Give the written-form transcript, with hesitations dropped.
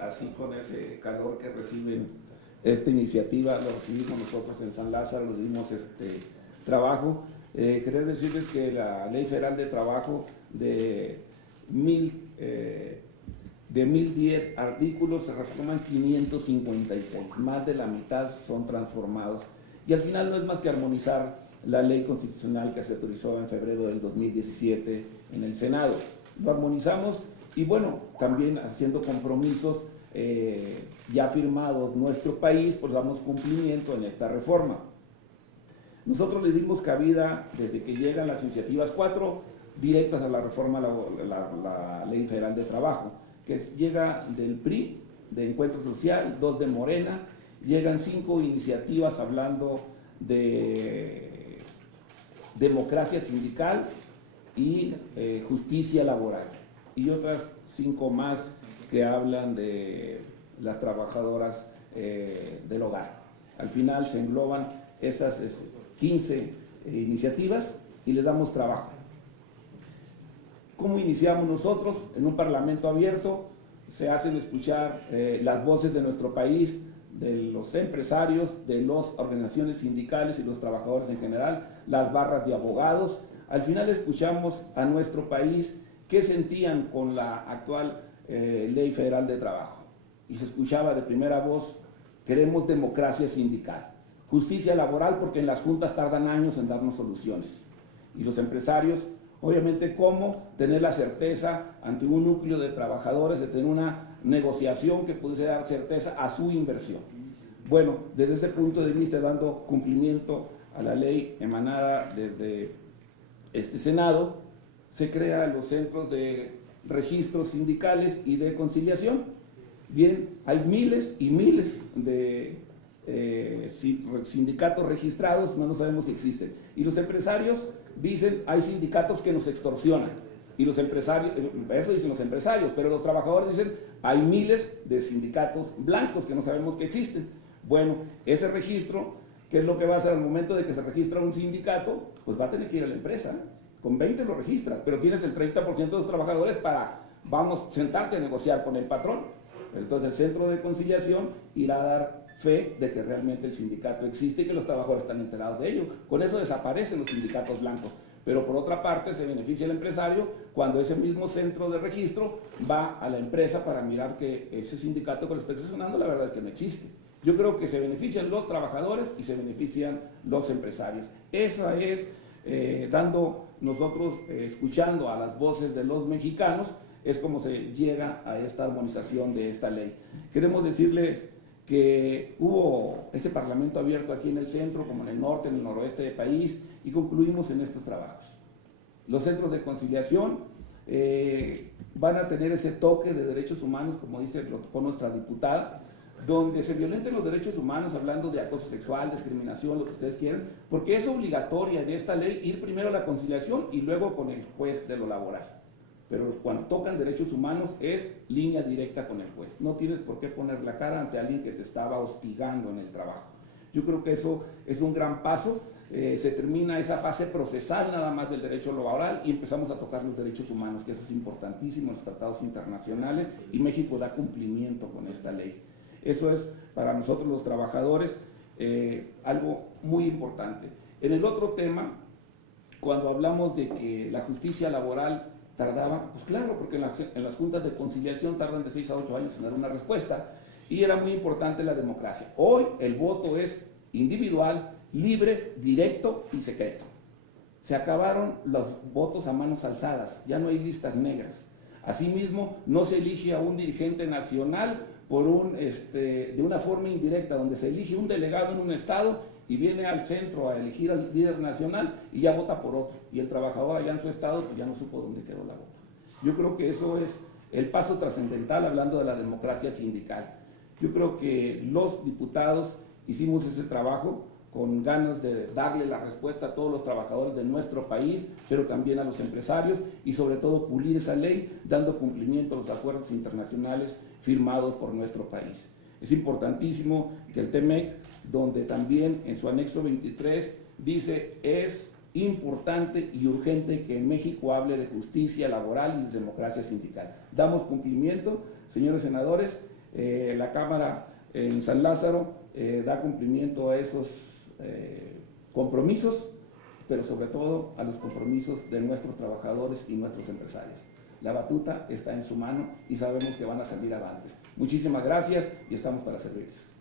así con ese calor que reciben esta iniciativa, lo recibimos nosotros en San Lázaro, lo dimos trabajo. Quería decirles que la Ley Federal de Trabajo de 1010 artículos se reforman 556, más de la mitad son transformados. Y al final no es más que armonizar la ley constitucional que se autorizó en febrero del 2017 en el Senado. Lo armonizamos y bueno, también haciendo compromisos ya firmados nuestro país, pues damos cumplimiento en esta reforma. Nosotros le dimos cabida desde que llegan las iniciativas 4 directas a la reforma la Ley Federal de Trabajo, que llega del PRI, de Encuentro Social, 2 de Morena, llegan 5 iniciativas hablando de democracia sindical y justicia laboral, y otras 5 más que hablan de las trabajadoras del hogar. Al final se engloban esas 15 iniciativas y les damos trabajo. ¿Cómo iniciamos nosotros? En un parlamento abierto, se hacen escuchar las voces de nuestro país, de los empresarios, de las organizaciones sindicales y los trabajadores en general, las barras de abogados. Al final escuchamos a nuestro país qué sentían con la actual Ley Federal de Trabajo. Y se escuchaba de primera voz: queremos democracia sindical, justicia laboral, porque en las juntas tardan años en darnos soluciones. Y los empresarios, obviamente, cómo tener la certeza ante un núcleo de trabajadores de tener una negociación que pudiese dar certeza a su inversión. Bueno, desde ese punto de vista, dando cumplimiento a la ley emanada desde este Senado, se crean los centros de registros sindicales y de conciliación. Bien, hay miles y miles de sindicatos registrados, no sabemos si existen. Y los empresarios dicen: hay sindicatos que nos extorsionan. Y los empresarios, eso dicen los empresarios, pero los trabajadores dicen: hay miles de sindicatos blancos que no sabemos que existen. Bueno, ese registro, ¿qué es lo que va a hacer al momento de que se registra un sindicato? Pues va a tener que ir a la empresa. Con 20 lo registras, pero tienes el 30% de los trabajadores para, vamos, sentarte a negociar con el patrón. Entonces el centro de conciliación irá a dar fe de que realmente el sindicato existe y que los trabajadores están enterados de ello. Con eso desaparecen los sindicatos blancos. Pero por otra parte se beneficia el empresario cuando ese mismo centro de registro va a la empresa para mirar que ese sindicato que lo está extorsionando, la verdad es que no existe. Yo creo que se benefician los trabajadores y se benefician los empresarios. Esa es, escuchando a las voces de los mexicanos, es como se llega a esta armonización de esta ley. Queremos decirles que hubo ese parlamento abierto aquí en el centro, como en el norte, en el noroeste del país, y concluimos en estos trabajos. Los centros de conciliación van a tener ese toque de derechos humanos, como dice, lo tocó nuestra diputada, donde se violenten los derechos humanos, hablando de acoso sexual, discriminación, lo que ustedes quieran, porque es obligatoria en esta ley ir primero a la conciliación y luego con el juez de lo laboral. Pero cuando tocan derechos humanos es línea directa con el juez. No tienes por qué poner la cara ante alguien que te estaba hostigando en el trabajo. Yo creo que eso es un gran paso. Se termina esa fase procesal nada más del derecho laboral y empezamos a tocar los derechos humanos, que eso es importantísimo en los tratados internacionales, y México da cumplimiento con esta ley. Eso es para nosotros los trabajadores algo muy importante. En el otro tema, cuando hablamos de que la justicia laboral tardaba, pues claro, porque en las juntas de conciliación tardan de 6 a 8 años en dar una respuesta, y era muy importante la democracia. Hoy el voto es individual, libre, directo y secreto. Se acabaron los votos a manos alzadas, ya no hay listas negras. Asimismo, no se elige a un dirigente nacional de una forma indirecta, donde se elige un delegado en un estado y viene al centro a elegir al líder nacional y ya vota por otro, y el trabajador allá en su estado pues ya no supo dónde quedó la vota. Yo creo que eso es el paso trascendental hablando de la democracia sindical. Yo creo que los diputados hicimos ese trabajo con ganas de darle la respuesta a todos los trabajadores de nuestro país, pero también a los empresarios, y sobre todo pulir esa ley, dando cumplimiento a los acuerdos internacionales firmados por nuestro país. Es importantísimo que el TEMEC, donde también en su anexo 23 dice: es importante y urgente que México hable de justicia laboral y de democracia sindical. Damos cumplimiento, señores senadores. La Cámara en San Lázaro da cumplimiento a esos compromisos, pero sobre todo a los compromisos de nuestros trabajadores y nuestros empresarios. La batuta está en su mano y sabemos que van a salir adelante. Muchísimas gracias y estamos para servirles.